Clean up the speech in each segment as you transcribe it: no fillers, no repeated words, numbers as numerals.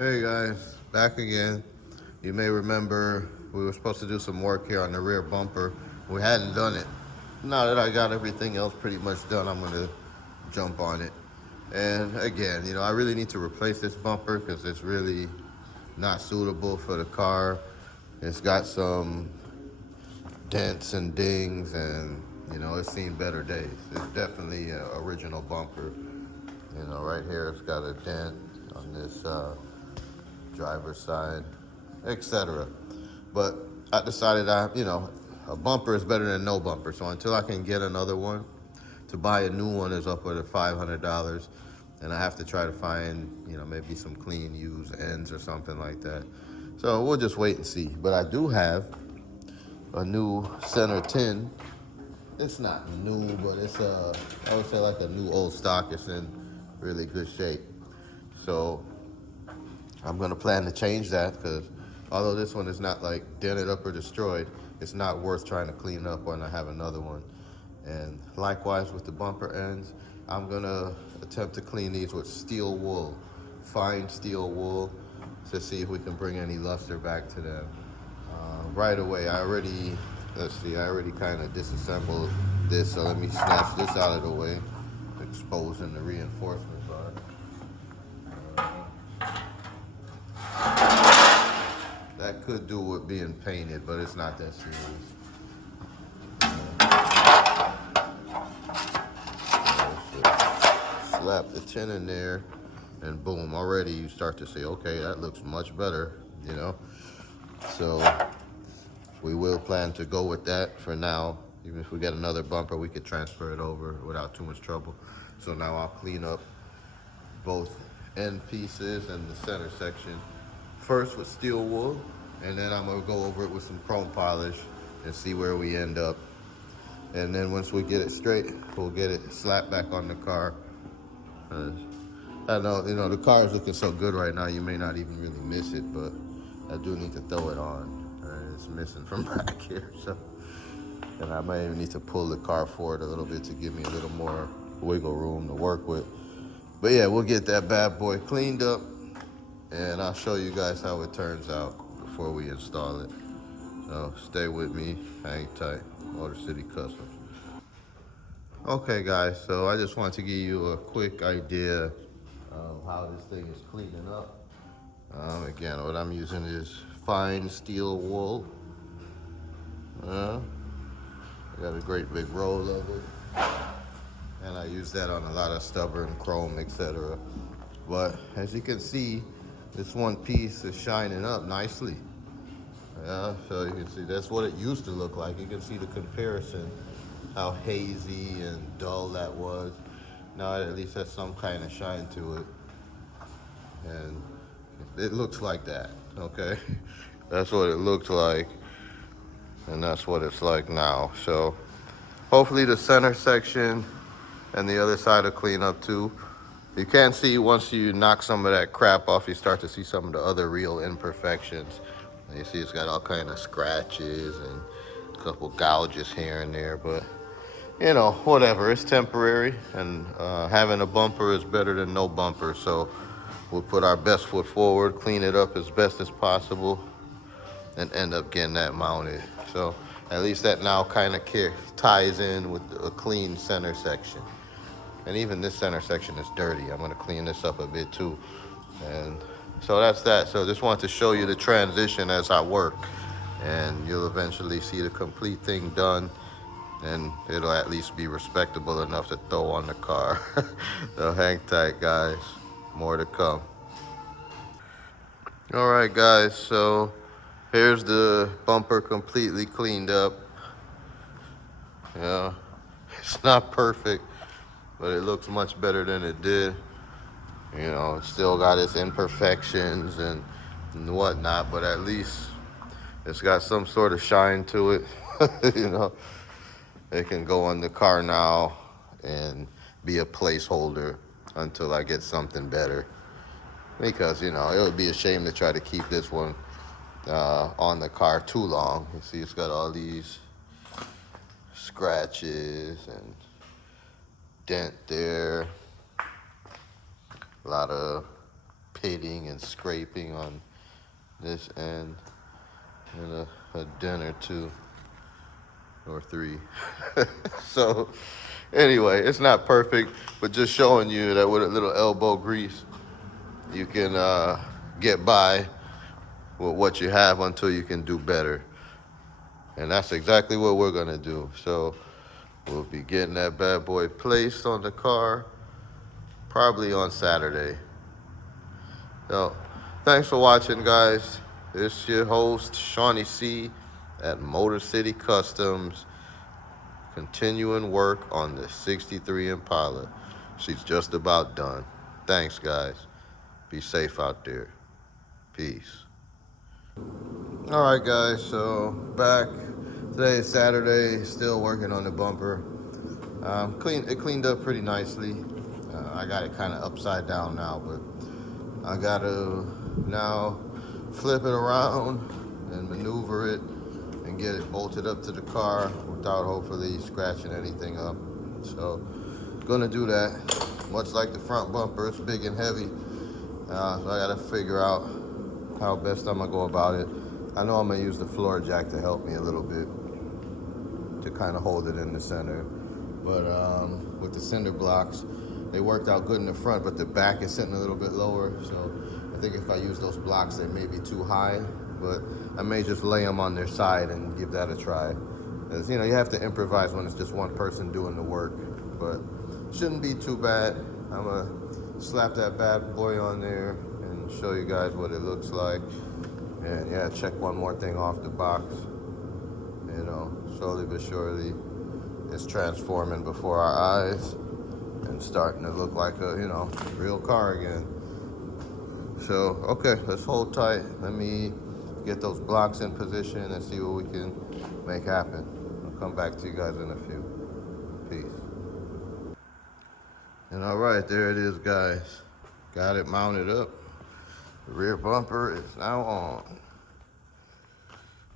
Hey guys, back again. You may remember we were supposed to do some work here on the rear bumper. We hadn't done it. Now that I got everything else pretty much done, I'm gonna jump on it. And again, I really need to replace this bumper because it's really not suitable for the car. It's got some dents and dings, and it's seen better days. It's definitely an original bumper. Right here it's got a dent on this driver's side, etc. But I decided a bumper is better than no bumper. So until I can get another one, to buy a new one is upward of $500, and I have to try to find maybe some clean used ends or something like that. So we'll just wait and see. But I do have a new center tin. It's not new, but it's I would say like a new old stock. It's in really good shape. So I'm gonna plan to change that because although this one is not like dented up or destroyed, it's not worth trying to clean up when I have another one. And likewise with the bumper ends, I'm gonna attempt to clean these with steel wool, fine steel wool, to see if we can bring any luster back to them. Right away, I already kind of disassembled this, so let me snatch this out of the way, exposing the reinforcements are. That could do with being painted, but it's not that serious. Slap the tin in there, and boom, already you start to say, okay, that looks much better. So we will plan to go with that for now. Even if we get another bumper, we could transfer it over without too much trouble. So now I'll clean up both end pieces and the center section first with steel wool, and then I'm gonna go over it with some chrome polish and see where we end up. And then once we get it straight, we'll get it slapped back on the car. I know, the car is looking so good right now, you may not even really miss it, but I do need to throw it on. It's missing from back here, so. And I might even need to pull the car forward a little bit to give me a little more wiggle room to work with. But yeah, we'll get that bad boy cleaned up, and I'll show you guys how it turns out before we install it. So stay with me, hang tight. Motor City Customs. Okay guys, so I just want to give you a quick idea of how this thing is cleaning up. Again, what I'm using is fine steel wool. I got a great big roll of it, and I use that on a lot of stubborn chrome, etc. But as you can see, this one piece is shining up nicely. Yeah, so you can see that's what it used to look like. You can see the comparison, how hazy and dull that was. Now it at least has some kind of shine to it, and it looks like that. Okay, that's what it looked like, and that's what it's like now. So hopefully the center section and the other side will clean up too. You can see once you knock some of that crap off, you start to see some of the other real imperfections. And you see it's got all kind of scratches and a couple gouges here and there, but whatever, it's temporary, and having a bumper is better than no bumper. So we'll put our best foot forward, clean it up as best as possible, and end up getting that mounted. So at least that now kind of ties in with a clean center section. And even this center section is dirty. I'm gonna clean this up a bit too. And so that's that. So just wanted to show you the transition as I work, and you'll eventually see the complete thing done, and it'll at least be respectable enough to throw on the car. So hang tight, guys. More to come. All right, guys. So here's the bumper completely cleaned up. Yeah, it's not perfect, but it looks much better than it did. It's still got its imperfections and whatnot, but at least it's got some sort of shine to it. It can go on the car now and be a placeholder until I get something better. Because, it would be a shame to try to keep this one on the car too long. You see, it's got all these scratches and dent there. A lot of pitting and scraping on this end, and a dent or two or three. So anyway, it's not perfect, but just showing you that with a little elbow grease, you can get by with what you have until you can do better. And that's exactly what we're gonna do. So we'll be getting that bad boy placed on the car probably on Saturday. So thanks for watching, guys. This your host, Shawnee C at Motor City Customs, continuing work on the 63 Impala. She's just about done. Thanks, guys. Be safe out there. Peace. All right, guys, so back. Today is Saturday, still working on the bumper. It cleaned up pretty nicely. I got it kind of upside down now, but I gotta now flip it around and maneuver it and get it bolted up to the car without hopefully scratching anything up. So gonna do that. Much like the front bumper, it's big and heavy. So I gotta figure out how best I'm gonna go about it. I know I'm gonna use the floor jack to help me a little bit to kind of hold it in the center. But with the cinder blocks, they worked out good in the front, but the back is sitting a little bit lower. So I think if I use those blocks, they may be too high, but I may just lay them on their side and give that a try. As you know, you have to improvise when it's just one person doing the work, but shouldn't be too bad. I'm gonna slap that bad boy on there and show you guys what it looks like. And yeah, check one more thing off the box. You know, slowly but surely, it's transforming before our eyes and starting to look like a, real car again. So, okay, let's hold tight. Let me get those blocks in position and see what we can make happen. I'll come back to you guys in a few. Peace. And all right, there it is, guys. Got it mounted up. The rear bumper is now on.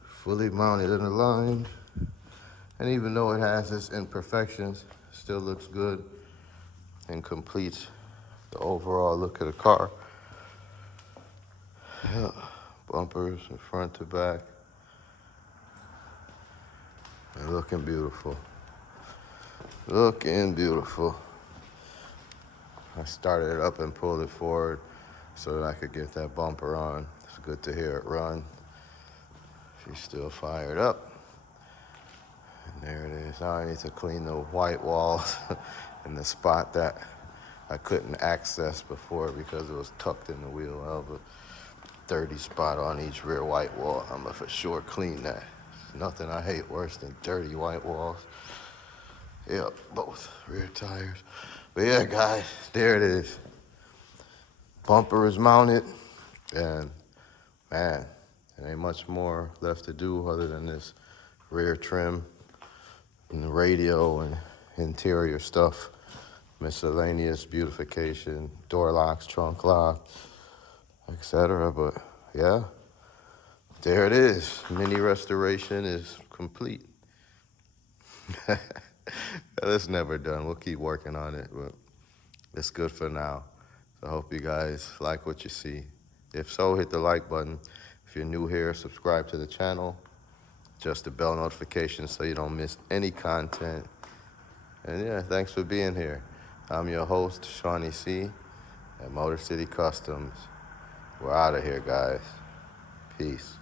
Fully mounted and aligned. And even though it has its imperfections, it still looks good and completes the overall look of the car. Yeah, bumpers from front to back. They're looking beautiful. Looking beautiful. I started it up and pulled it forward so that I could get that bumper on. It's good to hear it run. She's still fired up. And there it is. Now I need to clean the white walls in the spot that I couldn't access before because it was tucked in the wheel. I have a 30 spot on each rear white wall. I'm gonna for sure clean that. There's nothing I hate worse than dirty white walls. Yep, both rear tires. But yeah, guys, there it is. Bumper is mounted, and man, there ain't much more left to do other than this rear trim and the radio and interior stuff, miscellaneous beautification, door locks, trunk lock, etc. But yeah, there it is. Mini restoration is complete. It's never done. We'll keep working on it, but it's good for now. So I hope you guys like what you see. If so, hit the like button. If you're new here, subscribe to the channel. Just the bell notification so you don't miss any content. And yeah, thanks for being here. I'm your host, Shawnee C at Motor City Customs. We're out of here, guys. Peace.